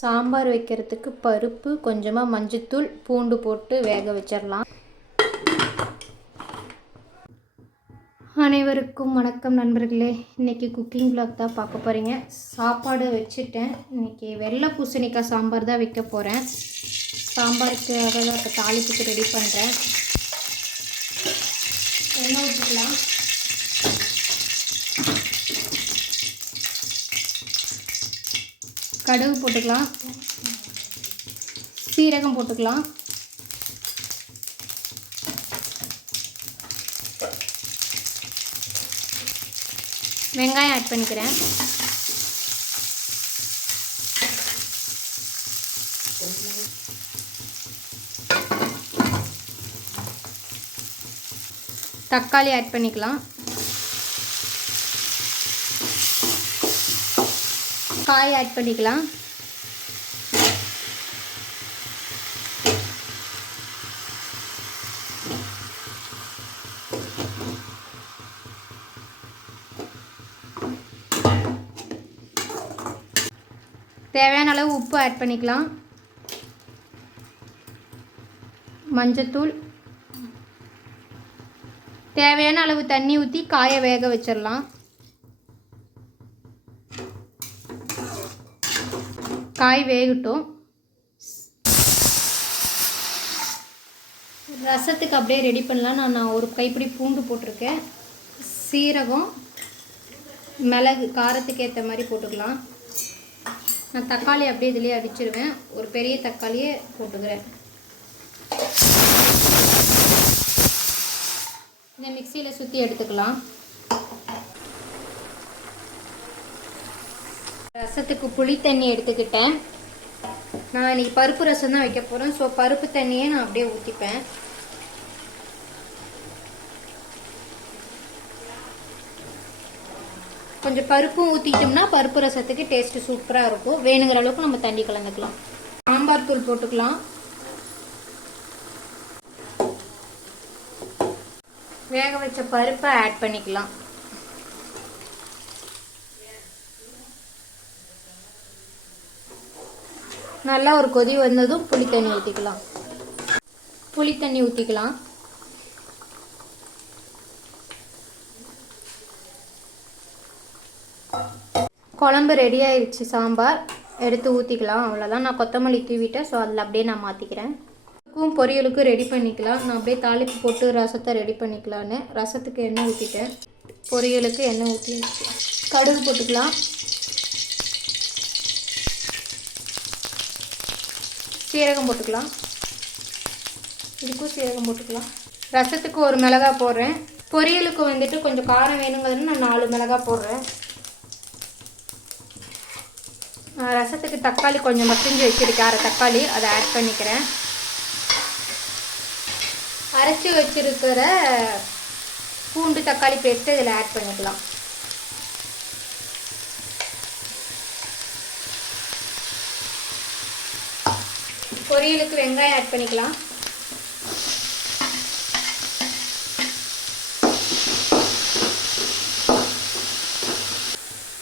சாம்பார் வைக்கிறதுக்கு பருப்பு, கொஞ்சமாக மஞ்சத்தூள், பூண்டு போட்டு வேக வச்சிடலாம். அனைவருக்கும் வணக்கம் நண்பர்களே. இன்றைக்கி குக்கிங் வ்ளாக் தான் பார்க்க போகிறீங்க. சாப்பாடு வச்சுட்டேன். இன்றைக்கி வெள்ளை பூசணிக்காய் சாம்பார் தான் வைக்க போகிறேன். சாம்பாருக்கு அதான் இப்போ தாளிப்புக்கு ரெடி பண்ணுறேன். எண்ணெய் ஊற்றிக்கலாம். கடுகு போட்டுக்கலாம். சீரகம் போட்டுக்கலாம். வெங்காயம் ஆட் பண்ணிக்கிறேன். தக்காளி ஆட் பண்ணிக்கலாம். காய் ஆட் பண்ணிக்கலாம். தேவையான அளவு உப்பு ஆட் பண்ணிக்கலாம். மஞ்சத்தூள், தேவையான அளவு தண்ணி ஊற்றி காயை வேக வச்சிடலாம். காய் வேகட்டும். ரசத்துக்கு அப்படியே ரெடி பண்ணலாம். நான் ஒரு கைப்பிடி பூண்டு போட்டிருக்கேன். சீரகம், மிளகு காரத்துக்கு ஏற்ற மாதிரி போட்டுக்கலாம். நான் தக்காளி அப்படியே இதிலே அடிச்சிடுவேன். ஒரு பெரிய தக்காளியே போட்டுக்கிறேன். இதை மிக்சியில் சுற்றி எடுத்துக்கலாம். ரசத்துக்கு புளி தண்ணி எடுத்துக்கிட்டேன். நான் இன்னைக்கு பருப்பு ரசம் தான் வைக்க போகிறேன். ஸோ பருப்பு தண்ணியே நான் அப்படியே ஊற்றிப்பேன். கொஞ்சம் பருப்பும் ஊற்றிட்டோம்னா பருப்பு ரசத்துக்கு டேஸ்ட்டு சூப்பராக இருக்கும். வேணுங்கிற அளவுக்கு நம்ம தண்ணி கலந்துக்கலாம். சாம்பார் தூள் போட்டுக்கலாம். வேக வச்ச பருப்பை ஆட் பண்ணிக்கலாம். நல்லா ஒரு கொதி வந்ததும் புளி தண்ணி ஊற்றிக்கலாம். புளி தண்ணி ஊற்றிக்கலாம். குழம்பு ரெடி ஆயிடுச்சு. சாம்பார் எடுத்து ஊற்றிக்கலாம். அவ்வளோதான். நான் கொத்தமல்லி தூவிட்டேன். ஸோ அதில் அப்படியே நான் மாற்றிக்கிறேன். பொரியலுக்கும் ரெடி பண்ணிக்கலாம். நான் அப்படியே தாளிப்பு போட்டு ரசத்தை ரெடி பண்ணிக்கலான்னு ரசத்துக்கு எண்ணெய் ஊற்றிட்டேன். பொரியலுக்கு எண்ணெய் ஊற்றி கடுகு போட்டுக்கலாம். சீரகம் போட்டுக்கலாம். இதுக்கும் சீரகம் போட்டுக்கலாம். ரசத்துக்கு ஒரு மிளகாய் போடுறேன். பொரியலுக்கு வந்துட்டு கொஞ்சம் காரம் வேணுங்கிறதுன்னு நான் 4 மிளகாய் போடுறேன். ரசத்துக்கு தக்காளி கொஞ்சம் மசிஞ்சு வச்சுருக்கேன். அரை தக்காளி அதை ஆட் பண்ணிக்கிறேன். அரைச்சி வச்சுருக்கிற பூண்டு தக்காளி பேஸ்ட்டு இதில் ஆட் பண்ணிக்கலாம். பொரியலுக்கு வெங்காயம் ஆட் பண்ணிக்கலாம்.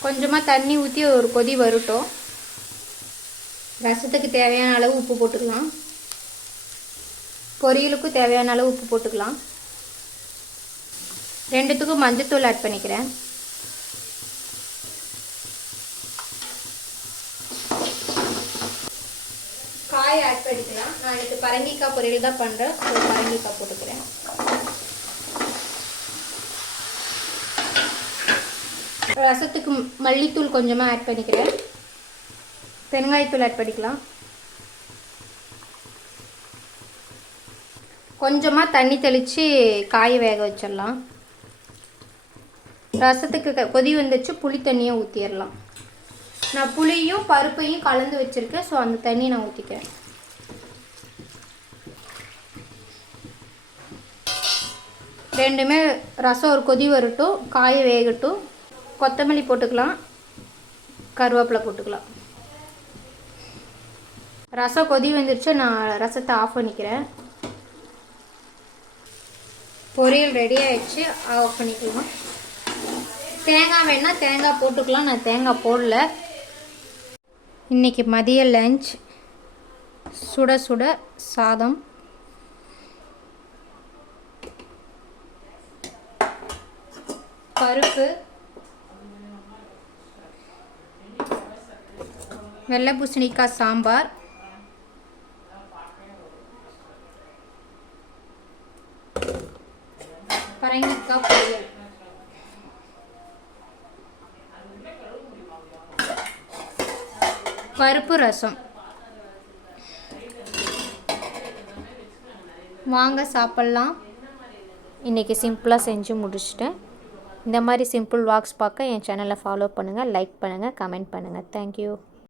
கொஞ்சமாக தண்ணி ஊற்றி ஒரு கொதி வரட்டும். ரசத்துக்கு தேவையான அளவு உப்பு போட்டுக்கலாம். பொரியலுக்கும் தேவையான அளவு உப்பு போட்டுக்கலாம். ரெண்டுத்துக்கும் மஞ்சத்தூள் ஆட் பண்ணிக்கிறேன். காய் ஆட் பண்ணிக்கலாம். நான் எனக்கு பரங்கிக்காய் பொரியல் தான் பண்ணுறேன். ஸோ பரங்கிக்காய் போட்டுக்கிறேன். ரசத்துக்கு மல்லித்தூள் கொஞ்சமாக ஆட் பண்ணிக்கிறேன். பெருங்காயத்தூள் ஆட் பண்ணிக்கலாம். கொஞ்சமாக தண்ணி தெளித்து காய் வேக வச்சிடலாம். ரசத்துக்கு கொதி வந்துச்சு. புளி தண்ணியை ஊற்றிடலாம். நான் புளியும் பருப்பையும் கலந்து வச்சுருக்கேன். ஸோ அந்த தண்ணி நான் ஊற்றிக்கிறேன். ரெண்டுமே ரசம் ஒரு கொதி வரட்டும். காய் வேகட்டும். கொத்தமல்லி போட்டுக்கலாம். கருவேப்பிலை போட்டுக்கலாம். ரசம் கொதி வந்துருச்சு. நான் ரசத்தை ஆஃப் பண்ணிக்கிறேன். பொரியல் ரெடி ஆயிடுச்சு. ஆஃப் பண்ணிக்கலாம். தேங்காய் வேணால் தேங்காய் போட்டுக்கலாம். நான் தேங்காய் போடல. இன்றைக்கி மதிய லஞ்ச் சுட சுட சாதம், பருப்பு, வெள்ளை பூசணிக்காய் சாம்பார், பரங்கிக்காய் பொரியல். பருப்பு ரசம். வாங்க சாப்பிட்லாம். இன்றைக்கி சிம்பிளாக செஞ்சு முடிச்சிட்டேன். இந்த மாதிரி சிம்பிள் வாக்ஸ் பார்க்க என் சேனலை ஃபாலோ பண்ணுங்கள், லைக் பண்ணுங்கள், கமெண்ட் பண்ணுங்கள். தேங்க்யூ.